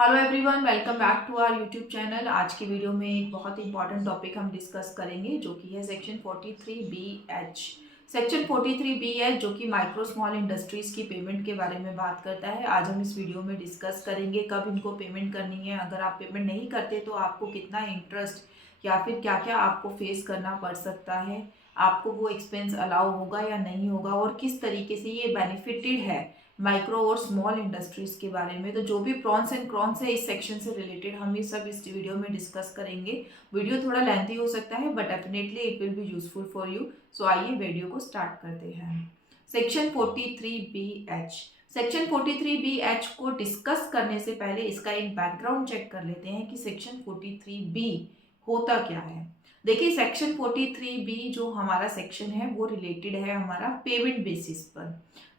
Hello everyone, welcome back to our YouTube channel. आज की video में एक बहुत ही इंपॉर्टेंट टॉपिक हम डिस्कस करेंगे जो कि है सेक्शन 43BH। सेक्शन 43BH जो कि माइक्रो स्मॉल इंडस्ट्रीज़ की पेमेंट के बारे में बात करता है। आज हम इस वीडियो में डिस्कस करेंगे कब इनको पेमेंट करनी है, अगर आप पेमेंट नहीं करते तो आपको कितना इंटरेस्ट या फिर क्या क्या आपको फेस करना पड़ सकता है, आपको वो एक्सपेंस अलाउ होगा या नहीं होगा, और किस तरीके से ये बेनिफिटेड है माइक्रो और स्मॉल इंडस्ट्रीज के बारे में। तो जो भी प्रॉन्स एंड क्रॉन्स है इस सेक्शन से रिलेटेड हम ये सब इस वीडियो में डिस्कस करेंगे। वीडियो थोड़ा लेंथी हो सकता है but definitely it will be useful for you. So आइए वीडियो को स्टार्ट करते हैं। Section 43BH। सेक्शन 43BH को डिस्कस करने से पहले इसका एक बैकग्राउंड चेक कर लेते हैं कि सेक्शन 43B होता क्या है। देखिए, सेक्शन 43B जो हमारा सेक्शन है वो रिलेटेड है हमारा पेमेंट बेसिस पर।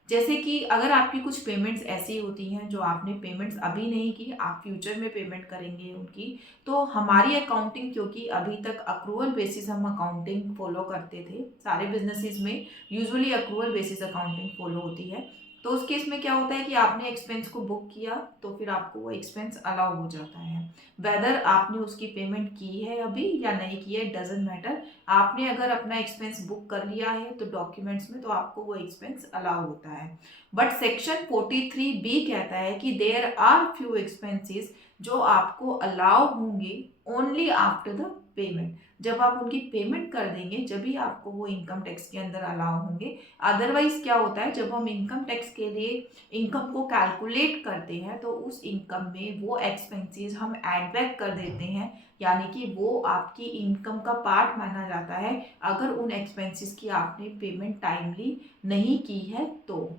जैसे कि अगर आपकी कुछ पेमेंट्स ऐसी होती हैं जो आपने पेमेंट्स अभी नहीं की, आप फ्यूचर में पेमेंट करेंगे उनकी, तो हमारी अकाउंटिंग, क्योंकि अभी तक अक्रूवल बेसिस हम अकाउंटिंग फॉलो करते थे, सारे बिजनेसेस में usually accrual basis accounting follow होती है। तो उस केस में क्या होता है कि आपने एक्सपेंस को बुक किया तो फिर आपको वो एक्सपेंस अलाउ हो जाता है। वेदर आपने उसकी पेमेंट की है अभी या नहीं की है, डजेंट मैटर। आपने अगर अपना एक्सपेंस बुक कर लिया है तो डॉक्यूमेंट्स में तो आपको वो एक्सपेंस अलाउ होता है। बट सेक्शन 43B कहता है कि देयर आर फ्यू एक्सपेंसेस जो आपको अलाउ होंगे ओनली आफ्टर द पेमेंट। जब आप उनकी पेमेंट कर देंगे जब भी आपको वो इनकम टैक्स के अंदर अलाउ होंगे। अदरवाइज क्या होता है, जब हम इनकम टैक्स के लिए इनकम को कैलकुलेट करते हैं तो उस इनकम में वो एक्सपेंसेस हम ऐड बैक कर देते हैं, यानी कि वो आपकी इनकम का पार्ट माना जाता है अगर उन एक्सपेंसेस की आपने पेमेंट टाइमली नहीं की है तो।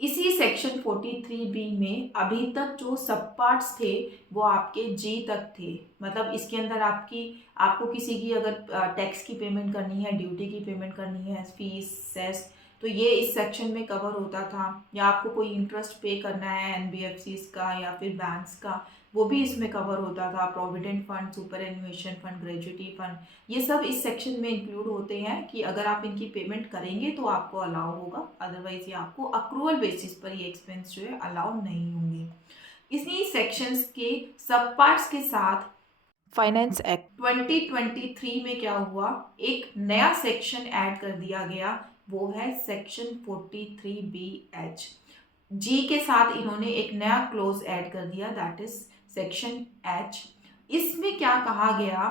इसी सेक्शन 43B में अभी तक जो सब पार्ट्स थे वो आपके जी तक थे। मतलब इसके अंदर आपको किसी की अगर टैक्स की पेमेंट करनी है, ड्यूटी की पेमेंट करनी है, फीस सेस, तो ये इस सेक्शन में कवर होता था। या आपको कोई इंटरेस्ट पे करना है एनबीएफसीज का या फिर बैंक्स का, वो भी इसमें कवर होता था। Provident fund, superannuation fund, gratuity fund, ये सब इस सेक्शन में इंक्लूड होते हैं कि अगर आप इनकी पेमेंट करेंगे तो आपको अलाउ होगा, अदरवाइज ये आपको अक्रूवल बेसिस पर ये एक्सपेंस जो है अलाउ नहीं होंगे। इन्हीं सेक्शंस के सब पार्ट्स के साथ फाइनेंस एक्ट 2023 में क्या हुआ, एक नया सेक्शन ऐड कर दिया गया, वो है सेक्शन 43BH। जी के साथ इन्होंने एक नया क्लोज ऐड कर दिया, दैट इज सेक्शन एच। इसमें क्या कहा गया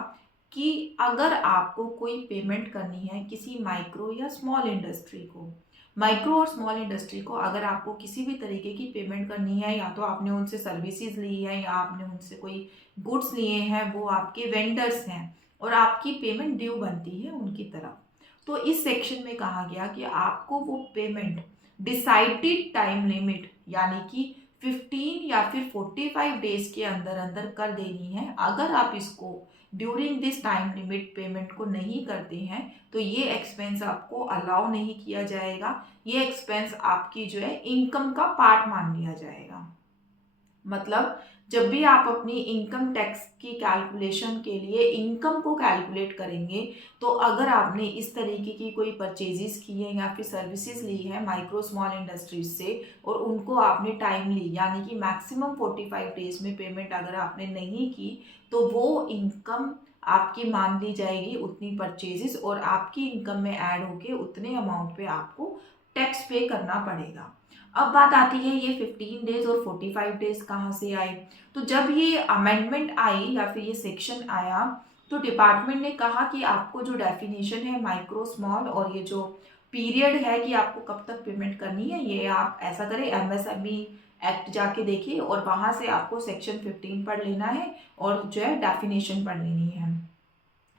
कि अगर आपको कोई पेमेंट करनी है किसी माइक्रो या स्मॉल इंडस्ट्री को, माइक्रो और स्मॉल इंडस्ट्री को अगर आपको किसी भी तरीके की पेमेंट करनी है, या तो आपने उनसे सर्विसेज ली है या आपने उनसे कोई गुड्स लिए हैं, वो आपके वेंडर्स हैं और आपकी पेमेंट ड्यू बनती है उनकी तरफ, तो इस सेक्शन में कहा गया कि आपको वो पेमेंट डिसाइडेड टाइम लिमिट यानी कि 15 या फिर 45 डेज के अंदर अंदर कर देनी है। अगर आप इसको during this time limit payment को नहीं करते हैं तो ये एक्सपेंस आपको अलाउ नहीं किया जाएगा, ये एक्सपेंस आपकी जो है इनकम का पार्ट मान लिया जाएगा। मतलब जब भी आप अपनी इनकम टैक्स की कैलकुलेशन के लिए इनकम को कैलकुलेट करेंगे, तो अगर आपने इस तरीके की कोई परचेजेस की है या फिर सर्विसेज ली है माइक्रो स्मॉल इंडस्ट्रीज से और उनको आपने टाइमली यानी कि मैक्सिमम 45 डेज में पेमेंट अगर आपने नहीं की, तो वो इनकम आपकी मान ली जाएगी उतनी परचेजेस, और आपकी इनकम में ऐड होके उतने अमाउंट पे आपको टैक्स पे करना पड़ेगा। अब बात आती है ये 15 डेज और 45 डेज कहाँ से आए। तो जब ये अमेंडमेंट आई या फिर ये सेक्शन आया तो डिपार्टमेंट ने कहा कि आपको जो डेफिनेशन है माइक्रो स्मॉल और ये जो पीरियड है कि आपको कब तक पेमेंट करनी है, ये आप ऐसा करें एमएसएमई एक्ट जाके देखिए और वहाँ से आपको सेक्शन 15 पढ़ लेना है और जो है डेफिनेशन पढ़ लेनी है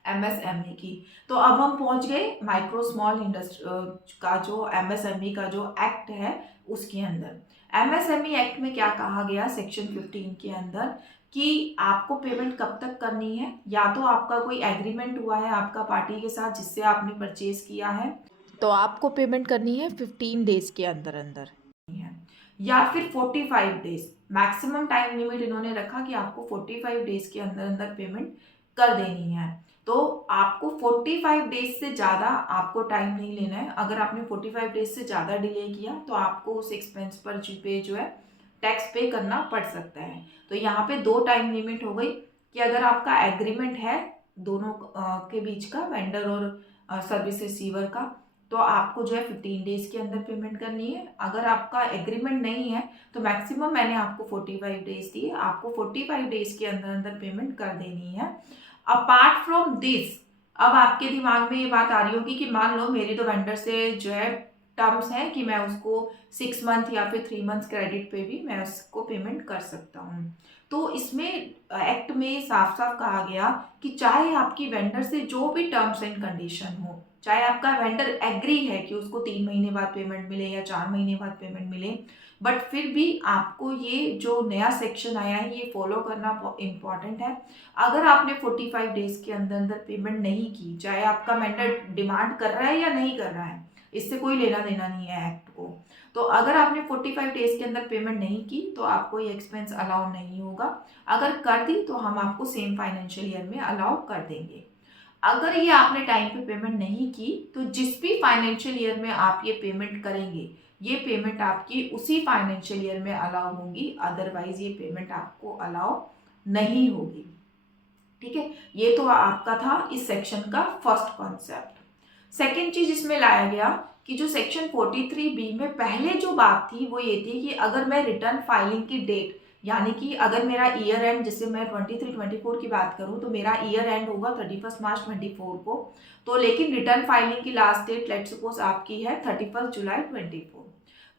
एमएसएमई की। तो अब हम पहुंच गए माइक्रो स्मॉल इंडस्ट्री का जो एमएसएमई का जो एक्ट है उसके अंदर। एमएसएमई एक्ट में क्या कहा गया सेक्शन 15 के अंदर कि आपको पेमेंट कब तक करनी है, या तो आपका कोई एग्रीमेंट हुआ है आपका पार्टी के साथ जिससे आपने परचेज किया है तो आपको पेमेंट करनी है 15 डेज के अंदर अंदर, या फिर 45 डेज मैक्सिमम टाइम लिमिट इन्होंने रखा कि आपको 45 डेज के अंदर अंदर पेमेंट कर देनी है। तो आपको 45 डेज से ज़्यादा आपको टाइम नहीं लेना है। अगर आपने 45 डेज से ज़्यादा डिले किया तो आपको उस एक्सपेंस पर पे जो है टैक्स पे करना पड़ सकता है। तो यहाँ पे 2 टाइम लिमिट हो गई कि अगर आपका एग्रीमेंट है दोनों के बीच का, वेंडर और सर्विस रिसीवर का, तो आपको जो है 15 डेज के अंदर पेमेंट करनी है। अगर आपका एग्रीमेंट नहीं है तो मैक्सिमम मैंने आपको 45 डेज दिए, आपको 45 डेज के अंदर अंदर पेमेंट कर देनी है। अपार्ट फ्रॉम दिस, अब आपके दिमाग में ये बात आ रही होगी कि मान लो मेरी तो वेंडर से जो है टर्म्स है कि मैं उसको 6 मंथ या फिर 3 मंथ क्रेडिट पे भी मैं उसको पेमेंट कर सकता हूँ। तो इसमें एक्ट में साफ साफ कहा गया कि चाहे आपकी वेंडर से जो भी टर्म्स एंड कंडीशन हो, चाहे आपका वेंडर एग्री है कि उसको 3 महीने बाद पेमेंट मिले या 4 महीने बाद पेमेंट मिले, बट फिर भी आपको ये जो नया सेक्शन आया है ये फॉलो करना इम्पॉर्टेंट है। अगर आपने 45 डेज के अंदर अंदर पेमेंट नहीं की, चाहे आपका वेंडर डिमांड कर रहा है या नहीं कर रहा है, इससे कोई लेना देना नहीं है एक्ट को। तो अगर आपने 45 डेज के अंदर पेमेंट नहीं की तो आपको ये एक्सपेंस अलाउ नहीं होगा। अगर कर दी तो हम आपको सेम फाइनेंशियल ईयर में अलाउ कर देंगे। अगर ये आपने टाइम पे पेमेंट नहीं की तो जिस भी फाइनेंशियल ईयर में आप ये पेमेंट करेंगे, ये पेमेंट आपकी उसी फाइनेंशियल ईयर में अलाउ होगी, अदरवाइज ये पेमेंट आपको अलाउ नहीं होगी। ठीक है, ये तो आपका था इस सेक्शन का फर्स्ट कॉन्सेप्ट। सेकेंड चीज इसमें लाया गया कि जो सेक्शन 43B में पहले जो बात थी वो ये थी कि अगर मैं रिटर्न फाइलिंग की डेट, यानी कि अगर मेरा ईयर एंड, जैसे मैं 23-24 की बात करूं तो मेरा ईयर एंड होगा 31 मार्च 24 को, तो लेकिन रिटर्न फाइलिंग की लास्ट डेट लेट्स सपोज आपकी है 31 जुलाई 24।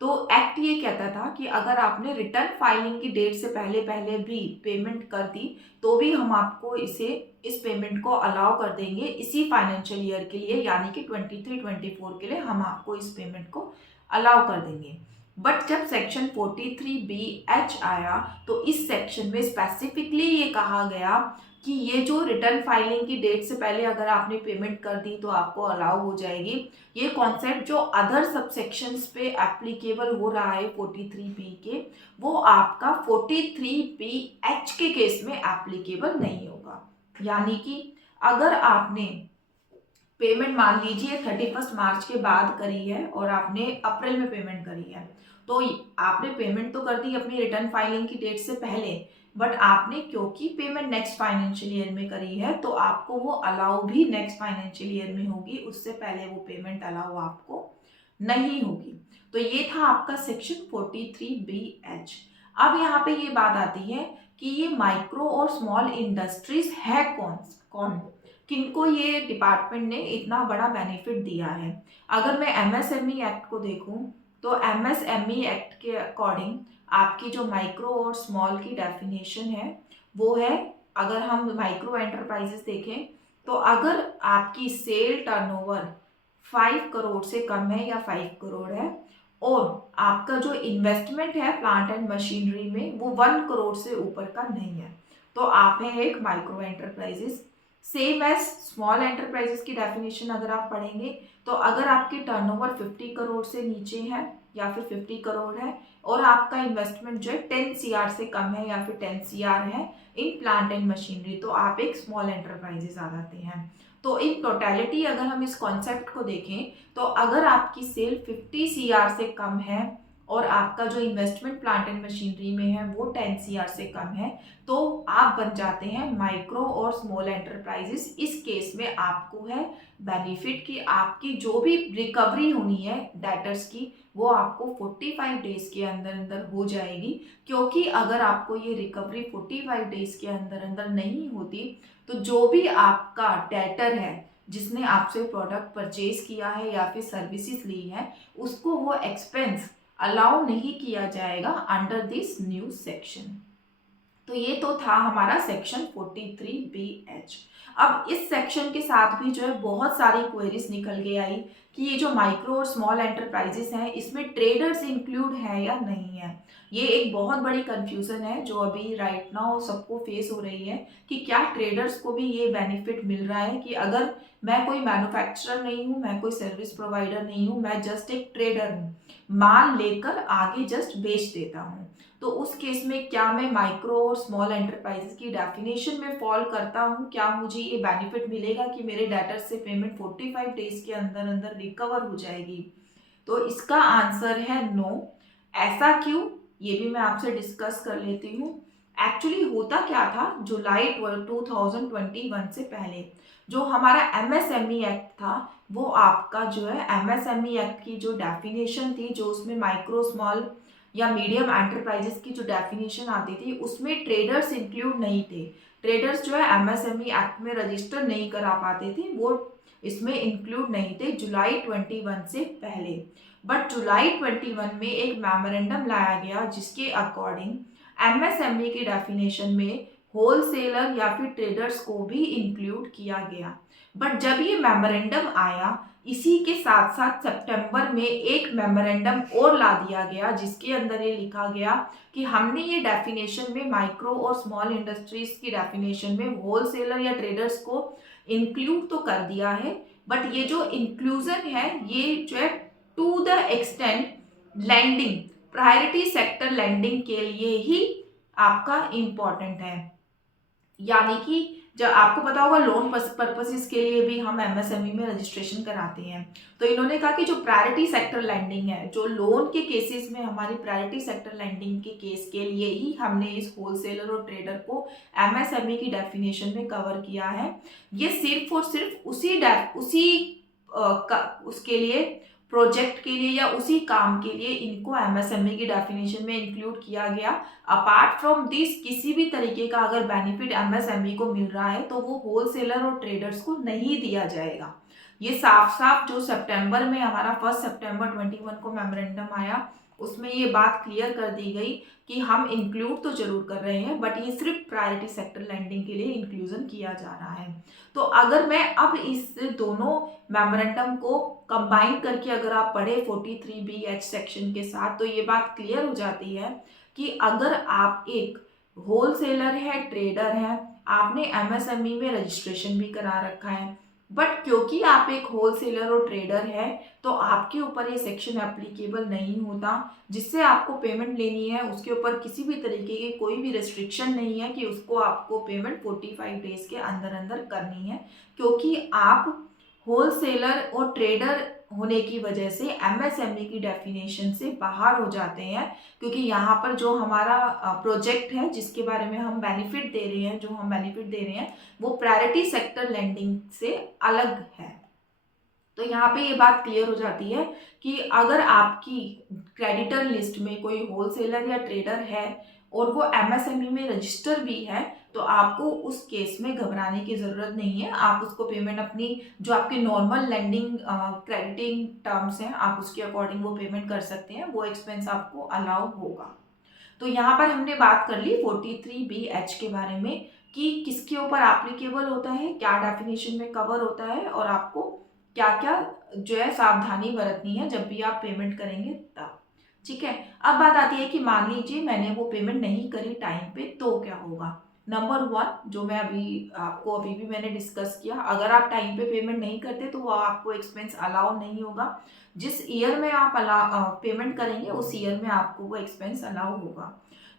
तो एक्ट ये कहता था कि अगर आपने रिटर्न फाइलिंग की डेट से पहले पहले भी पेमेंट कर दी तो भी हम आपको इस पेमेंट को अलाउ कर देंगे इसी फाइनेंशियल ईयर के लिए, यानी कि 23-24 के लिए हम आपको इस पेमेंट को अलाउ कर देंगे। बट जब सेक्शन 43BH आया तो इस सेक्शन में स्पेसिफिकली ये कहा गया कि ये जो रिटर्न फाइलिंग की डेट से पहले अगर आपने पेमेंट कर दी तो आपको अलाउ हो जाएगी। ये कॉन्सेप्ट जो अदर सबसेक्शंस पे एप्लीकेबल हो रहा है 43B के, वो आपका 43BH के केस में एप्लीकेबल नहीं होगा। यानी कि अगर आपने पेमेंट मान लीजिए 31 मार्च के बाद करी है और आपने अप्रैल में पेमेंट करी है, तो आपने पेमेंट तो कर दी अपनी रिटर्न फाइलिंग की डेट से पहले, बट आपने क्योंकि पेमेंट नेक्स्ट फाइनेंशियल ईयर में करी है तो आपको वो अलाउ भी नेक्स्ट फाइनेंशियल ईयर में होगी, उससे पहले वो पेमेंट अलाउ आपको नहीं होगी। तो ये था आपका सेक्शन 43BH। अब यहाँ पे ये बात आती है कि ये माइक्रो और स्मॉल इंडस्ट्रीज है कौन कौन किनको ये डिपार्टमेंट ने इतना बड़ा बेनिफिट दिया है। अगर मैं एमएसएमई एक्ट को देखूं तो एमएसएमई एक्ट के अकॉर्डिंग आपकी जो माइक्रो और स्मॉल की डेफिनेशन है वो है, अगर हम माइक्रो एंटरप्राइजेस देखें तो अगर आपकी सेल टर्नओवर 5 करोड़ से कम है या 5 करोड़ है और आपका जो इन्वेस्टमेंट है प्लांट एंड मशीनरी में वो 1 करोड़ से ऊपर का नहीं है, तो आप हैं एक micro enterprises. Same as small enterprises की डेफिनेशन अगर आप पढ़ेंगे तो अगर आपकी टर्नओवर 50 करोड़ से नीचे है या फिर 50 करोड़ है और आपका इन्वेस्टमेंट जो है 10 CR से कम है या फिर 10 CR है इन प्लांट एंड मशीनरी, तो आप एक स्मॉल एंटरप्राइजेस आ जाते हैं। तो इन टोटलिटी अगर हम इस कॉन्सेप्ट को देखें तो अगर आपकी सेल 50 CR से कम है और आपका जो इन्वेस्टमेंट प्लांट एंड मशीनरी में है वो 10 CR से कम है तो आप बन जाते हैं माइक्रो और स्मॉल एंटरप्राइजेस। इस केस में आपको है बेनिफिट कि आपकी जो भी रिकवरी होनी है डेटर्स की वो आपको 45 डेज के अंदर अंदर हो जाएगी, क्योंकि अगर आपको ये रिकवरी 45 डेज के अंदर अंदर नहीं होती तो जो भी आपका डेटर है जिसने आपसे प्रोडक्ट परचेज किया है या फिर सर्विसेज ली है उसको वो एक्सपेंस अलाउ नहीं किया जाएगा अंडर दिस न्यू सेक्शन। तो ये तो था हमारा सेक्शन 43BH। अब इस सेक्शन के साथ भी जो है बहुत सारी क्वेरीज निकल के आई कि ये जो माइक्रो और स्मॉल एंटरप्राइजेस हैं इसमें ट्रेडर्स इंक्लूड है या नहीं है। ये एक बहुत बड़ी कंफ्यूजन है जो अभी राइट नाउ सबको फेस हो रही है कि क्या ट्रेडर्स को भी ये बेनिफिट मिल रहा है कि अगर मैं कोई मैन्युफैक्चरर नहीं हूँ, मैं कोई सर्विस प्रोवाइडर नहीं हूँ, मैं जस्ट एक ट्रेडर हूँ, माल लेकर आगे जस्ट बेच देता हूँ, तो उस केस में क्या मैं माइक्रो और स्मॉल एंटरप्राइजेस की डेफिनेशन में फॉल करता हूँ? क्या मुझे ये बेनिफिट मिलेगा कि मेरे डेटर से पेमेंट 45 डेज के अंदर अंदर रिकवर हो जाएगी? तो इसका आंसर है नो। ऐसा क्यों? ये भी मैं आपसे डिस्कस कर लेती हूँ। एक्चुअली होता क्या था, जुलाई 2021 से पहले जो हमारा एमएसएमई एक्ट था, वो आपका जो है एमएसएमई एक्ट की जो डेफिनेशन थी, जो उसमें माइक्रो स्मॉल या मीडियम एंटरप्राइजेस की जो डेफिनेशन आती थी, उसमें ट्रेडर्स इंक्लूड नहीं थे। ट्रेडर्स जो है एमएसएमई एक्ट में रजिस्टर नहीं करा पाते थे, वो इसमें इंक्लूड नहीं थे जुलाई 21 से पहले। बट जुलाई 21 में एक मेमोरेंडम लाया गया जिसके अकॉर्डिंग एमएसएमई की डेफिनेशन में होलसेलर या फिर ट्रेडर्स को भी इंक्लूड किया गया। बट जब ये मेमोरेंडम आया, इसी के साथ साथ सितंबर में एक मेमोरेंडम और ला दिया गया जिसके अंदर ये लिखा गया कि हमने ये डेफिनेशन में माइक्रो और स्मॉल इंडस्ट्रीज की डेफिनेशन में होलसेलर या ट्रेडर्स को इंक्लूड तो कर दिया है, बट ये जो इंक्लूजन है ये जो है to the extent lending, priority sector lending के लिए ही आपका इम्पॉर्टेंट है। यानी कि जब आपको पता होगा लोन पर्पसेस के लिए भी हम एमएसएमई में रजिस्ट्रेशन कराते हैं, तो इन्होंने कहा कि जो प्रायोरिटी सेक्टर लैंडिंग है, जो लोन के केसेस में हमारी प्रायोरिटी सेक्टर लैंडिंग के केस के लिए ही हमने इस होलसेलर और ट्रेडर को एमएसएमई की डेफिनेशन में कवर किया है। ये सिर्फ और सिर्फ उसके लिए, प्रोजेक्ट के लिए या उसी काम के लिए इनको एमएसएमई की डेफिनेशन में इंक्लूड किया गया। अपार्ट फ्रॉम दिस किसी भी तरीके का अगर बेनिफिट एमएसएमई को मिल रहा है तो वो होलसेलर और ट्रेडर्स को नहीं दिया जाएगा। ये साफ साफ जो सितंबर में हमारा 1 सितंबर 21 को मेमोरेंडम आया, उसमें ये बात क्लियर कर दी गई कि हम इंक्लूड तो जरूर कर रहे हैं, बट ये सिर्फ प्रायोरिटी सेक्टर लैंडिंग के लिए इंक्लूजन किया जा रहा है। तो अगर मैं अब इस दोनों मेमोरेंडम को कंबाइन करके अगर आप पढ़े 43BH सेक्शन के साथ, तो ये बात क्लियर हो जाती है कि अगर आप एक होलसेलर है, ट्रेडर है, आपने एमएसएमई में रजिस्ट्रेशन भी करा रखा है, बट क्योंकि आप एक होलसेलर और ट्रेडर है तो आपके ऊपर ये सेक्शन एप्लीकेबल नहीं होता। जिससे आपको पेमेंट लेनी है उसके ऊपर किसी भी तरीके की कोई भी रेस्ट्रिक्शन नहीं है कि उसको आपको पेमेंट 45 डेज के अंदर अंदर करनी है, क्योंकि आप होलसेलर और ट्रेडर होने की वजह से एमएसएमई की डेफिनेशन से बाहर हो जाते हैं। क्योंकि यहाँ पर जो हमारा प्रोजेक्ट है जिसके बारे में हम बेनिफिट दे रहे हैं, जो हम बेनिफिट दे रहे हैं वो प्रायोरिटी सेक्टर लैंडिंग से अलग है। तो यहाँ पे ये बात क्लियर हो जाती है कि अगर आपकी क्रेडिटर लिस्ट में कोई होलसेलर या ट्रेडर है और वो एमएसएमई में रजिस्टर भी है, तो आपको उस केस में घबराने की ज़रूरत नहीं है। आप उसको पेमेंट अपनी जो आपकी नॉर्मल लैंडिंग क्रेडिटिंग टर्म्स हैं, आप उसके अकॉर्डिंग वो पेमेंट कर सकते हैं, वो एक्सपेंस आपको अलाउ होगा। तो यहाँ पर हमने बात कर ली 43BH के बारे में कि किसके ऊपर एप्लीकेबल होता है, क्या डेफिनेशन में कवर होता है और आपको क्या क्या जो है सावधानी बरतनी है जब भी आप पेमेंट करेंगे तब। ठीक है, अब बात आती है कि मान लीजिए मैंने वो पेमेंट नहीं करी टाइम पे, तो क्या होगा। नंबर 1 जो मैं अभी भी मैंने डिस्कस किया, अगर आप टाइम पे पेमेंट नहीं करते तो वो आपको एक्सपेंस अलाउ नहीं होगा। जिस ईयर में आप पेमेंट करेंगे उस ईयर में आपको वो एक्सपेंस अलाउ होगा।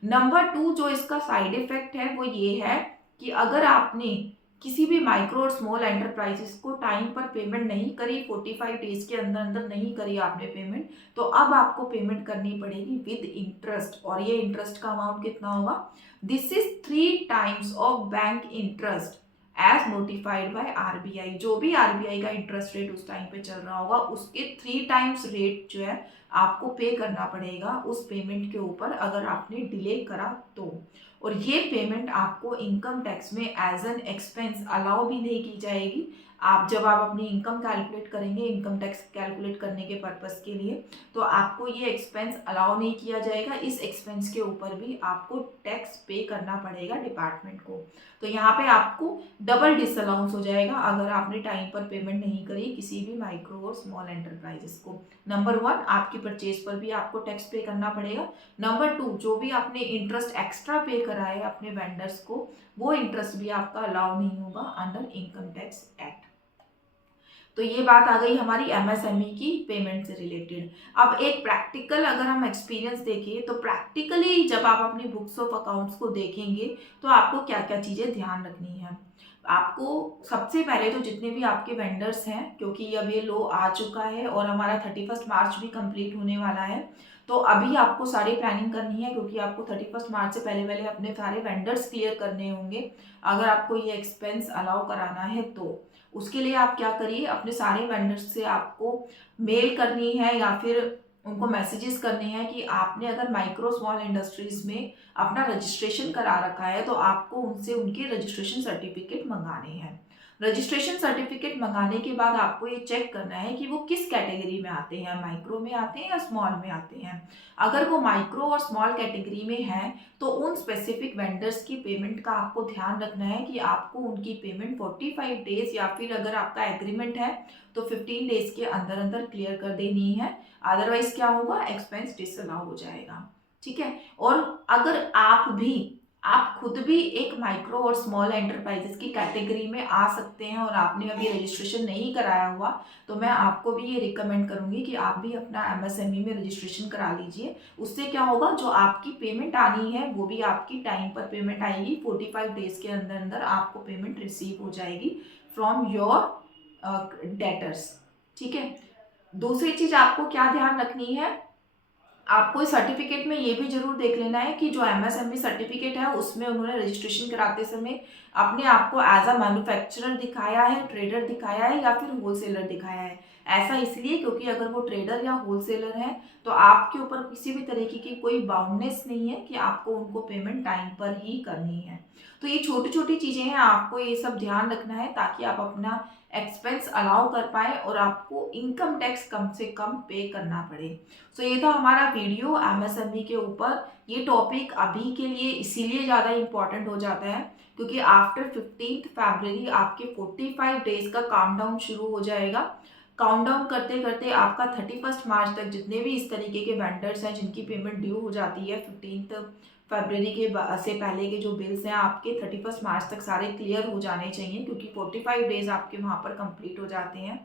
नंबर 2 जो इसका साइड इफेक्ट है वो ये है कि अगर आपने किसी भी माइक्रो और स्मॉल एंटरप्राइजेस को टाइम पर पेमेंट नहीं करी, 45 डेज के अंदर अंदर नहीं करी आपने पेमेंट, तो अब आपको पेमेंट करनी पड़ेगी विद इंटरेस्ट। और ये इंटरेस्ट का अमाउंट कितना होगा, this is 3 times of bank interest as notified by RBI. जो भी आरबीआई का इंटरेस्ट रेट उस टाइम पे चल रहा होगा उसके 3 टाइम्स रेट जो है आपको पे करना पड़ेगा उस पेमेंट के ऊपर, अगर आपने डिले करा तो। और ये पेमेंट आपको इनकम टैक्स में एज एन एक्सपेंस अलाउ भी नहीं की जाएगी। आप जब आप अपनी इनकम कैलकुलेट करेंगे, इनकम टैक्स कैलकुलेट करने के पर्पस के लिए, तो आपको ये एक्सपेंस अलाउ नहीं किया जाएगा। इस एक्सपेंस के ऊपर भी आपको टैक्स पे करना पड़ेगा डिपार्टमेंट को। तो यहाँ पे आपको डबल डिसअलाउंस हो जाएगा अगर आपने टाइम पर पेमेंट नहीं करी किसी भी माइक्रो और स्मॉल एंटरप्राइजेस को। नंबर 1 आपकी परचेज पर भी आपको टैक्स पे करना पड़ेगा। नंबर 2 जो भी आपने इंटरेस्ट एक्स्ट्रा पे करा है अपने वेंडर्स को, वो इंटरेस्ट भी आपका अलाउ नहीं होगा अंडर इनकम टैक्स एक्ट। तो ये बात आ गई हमारी एमएसएमई की पेमेंट से रिलेटेड। अब एक प्रैक्टिकल अगर हम एक्सपीरियंस देखें तो प्रैक्टिकली जब आप अपनी बुक्स ऑफ अकाउंट्स को देखेंगे तो आपको क्या क्या चीज़ें ध्यान रखनी है। आपको सबसे पहले तो जितने भी आपके वेंडर्स हैं, क्योंकि अब ये लो आ चुका है और हमारा 31 मार्च भी कंप्लीट होने वाला है, तो अभी आपको सारी प्लानिंग करनी है, क्योंकि आपको 31 मार्च से पहले पहले अपने सारे वेंडर्स क्लियर करने होंगे अगर आपको ये एक्सपेंस अलाउ कराना है तो। उसके लिए आप क्या करिए, अपने सारे वेंडर्स से आपको मेल करनी है या फिर उनको मैसेजेस करने हैं कि आपने अगर माइक्रो स्मॉल इंडस्ट्रीज में अपना रजिस्ट्रेशन करा रखा है तो आपको उनसे उनके रजिस्ट्रेशन सर्टिफिकेट मंगाने हैं। रजिस्ट्रेशन सर्टिफिकेट मंगाने के बाद आपको ये चेक करना है कि वो किस कैटेगरी में आते हैं, माइक्रो में आते हैं या स्मॉल में आते हैं। अगर वो माइक्रो और स्मॉल कैटेगरी में है तो उन स्पेसिफिक वेंडर्स की पेमेंट का आपको ध्यान रखना है कि आपको उनकी पेमेंट 45 डेज या फिर अगर आपका एग्रीमेंट है तो 15 डेज के अंदर अंदर क्लियर कर देनी है। अदरवाइज क्या होगा, एक्सपेंस डिसअलाउ हो जाएगा। ठीक है। और अगर आप खुद भी एक माइक्रो और स्मॉल एंटरप्राइजेस की कैटेगरी में आ सकते हैं और आपने अभी रजिस्ट्रेशन नहीं कराया हुआ, तो मैं आपको भी ये रिकमेंड करूंगी कि आप भी अपना एमएसएमई में रजिस्ट्रेशन करा लीजिए। उससे क्या होगा, जो आपकी पेमेंट आनी है वो भी आपकी टाइम पर पेमेंट आएगी। 45 डेज के अंदर अंदर आपको पेमेंट रिसीव हो जाएगी फ्रॉम योर डेटर्स। ठीक है। दूसरी चीज आपको क्या ध्यान रखनी है, आपको इस सर्टिफिकेट में ये भी जरूर देख लेना है कि जो एमएसएमई सर्टिफिकेट है उसमें उन्होंने रजिस्ट्रेशन कराते समय अपने आप को एज अ मैन्युफैक्चरर दिखाया है, ट्रेडर दिखाया है या फिर होलसेलर दिखाया है। ऐसा इसलिए क्योंकि अगर वो ट्रेडर या होलसेलर है तो आपके ऊपर किसी भी तरीके की कोई बाउंडनेस नहीं है कि आपको उनको पेमेंट टाइम पर ही करनी है। तो ये छोटी छोटी चीजें हैं, आपको ये सब ध्यान रखना है ताकि आप अपना एक्सपेंस अलाउ कर पाए और आपको इनकम टैक्स कम से कम पे करना पड़े। सो ये था हमारा वीडियो एमएसएमई के ऊपर। ये टॉपिक अभी के लिए इसीलिए ज़्यादा इम्पॉर्टेंट हो जाता है क्योंकि आफ्टर 15 फरवरी आपके 45 डेज का काउंटडाउन शुरू हो जाएगा। काउंटडाउन करते करते आपका 31 मार्च तक जितने भी इस तरीके के वेंडर्स हैं जिनकी पेमेंट ड्यू हो जाती है 15 फरवरी के से पहले के जो बिल्स हैं आपके 31 मार्च तक सारे क्लियर हो जाने चाहिए, क्योंकि 45 डेज आपके वहाँ पर कंप्लीट हो जाते हैं।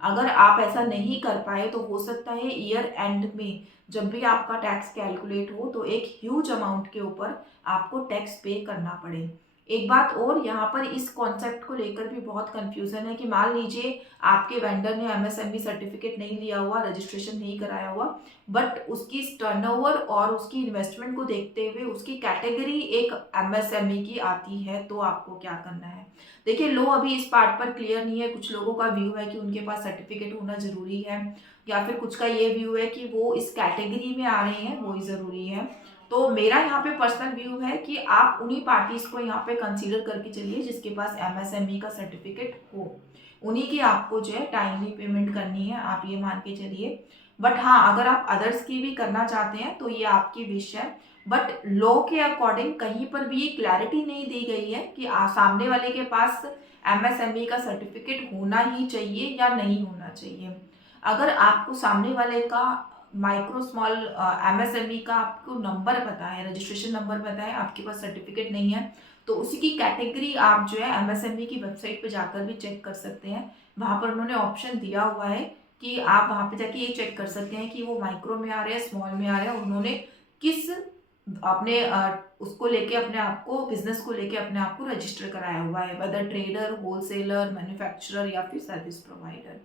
अगर आप ऐसा नहीं कर पाए तो हो सकता है ईयर एंड में जब भी आपका टैक्स कैलकुलेट हो तो एक ह्यूज अमाउंट के ऊपर आपको टैक्स पे करना पड़े। एक बात और, यहाँ पर इस कॉन्सेप्ट को लेकर भी बहुत कंफ्यूजन है कि मान लीजिए आपके वेंडर ने एमएसएमई सर्टिफिकेट नहीं लिया हुआ, रजिस्ट्रेशन नहीं कराया हुआ, बट उसकी टर्नओवर और उसकी इन्वेस्टमेंट को देखते हुए उसकी कैटेगरी एक एमएसएमई की आती है, तो आपको क्या करना है। देखिए, लो अभी इस पार्ट पर क्लियर नहीं है। कुछ लोगों का व्यू है कि उनके पास सर्टिफिकेट होना जरूरी है, या फिर कुछ का ये व्यू है कि वो इस कैटेगरी में आ रहे हैं वो ही जरूरी है। तो मेरा यहाँ पे पर्सनल व्यू है कि आप उन्हीं पार्टीज को यहाँ पे कंसीडर करके चलिए जिसके पास एमएसएमई का सर्टिफिकेट हो, उन्हीं की आपको जो है टाइमली पेमेंट करनी है, आप ये मान के चलिए। बट हाँ, अगर आप अदर्स की भी करना चाहते हैं तो ये आपकी विश है। बट लॉ के अकॉर्डिंग कहीं पर भी ये क्लैरिटी नहीं दी गई है कि सामने वाले के पास एमएसएमई का सर्टिफिकेट होना ही चाहिए या नहीं होना चाहिए। अगर आपको सामने वाले का माइक्रो स्मॉल एमएसएमई का आपको नंबर पता है, रजिस्ट्रेशन नंबर पता है, आपके पास सर्टिफिकेट नहीं है, तो उसी की कैटेगरी आप जो है एमएसएमई की वेबसाइट पे जाकर भी चेक कर सकते हैं। वहाँ पर उन्होंने ऑप्शन दिया हुआ है कि आप वहाँ पे जाके ये चेक कर सकते हैं कि वो माइक्रो में आ रहे हैं, स्मॉल में आ रहे हैं, और उन्होंने किस अपने उसको लेके अपने आप को, बिजनेस को लेके अपने आप को रजिस्टर कराया हुआ है, वेदर ट्रेडर, होलसेलर, मैन्युफैक्चरर या फिर service provider.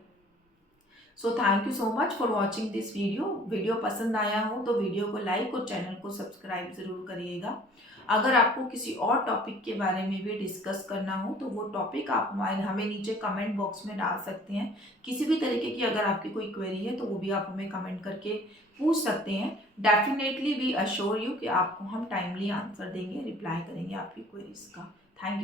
So thank you so much for watching this video. Video पसंद आया हो तो वीडियो को लाइक और चैनल को सब्सक्राइब जरूर करिएगा। अगर आपको किसी और टॉपिक के बारे में भी डिस्कस करना हो तो वो टॉपिक आप हमें नीचे कमेंट बॉक्स में डाल सकते हैं। किसी भी तरीके की अगर आपकी कोई क्वेरी है तो वो भी आप हमें कमेंट करके पूछ सकते हैं। डेफिनेटली वी अश्योर यू कि आपको हम टाइमली आंसर देंगे, रिप्लाई करेंगे आपकी क्वेरीज का। Thank you.